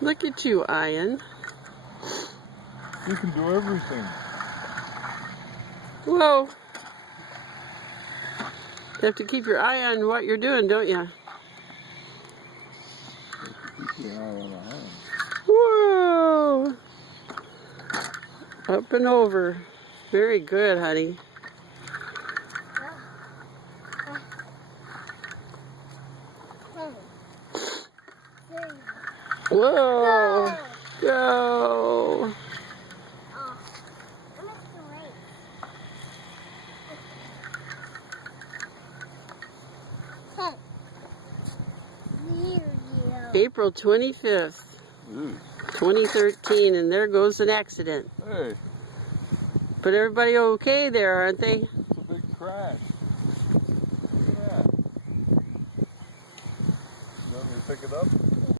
Look at you, Ian. You can do everything. Whoa. You have to keep your eye on what you're doing, don't you? Keep your eye on the hand. Whoa. Up and over. Very good, honey. Whoa. Go. April 25th, 2013, and there goes an accident. Hey, But everybody okay there, aren't they? it's a big crash. Look at that. You want me to pick it up?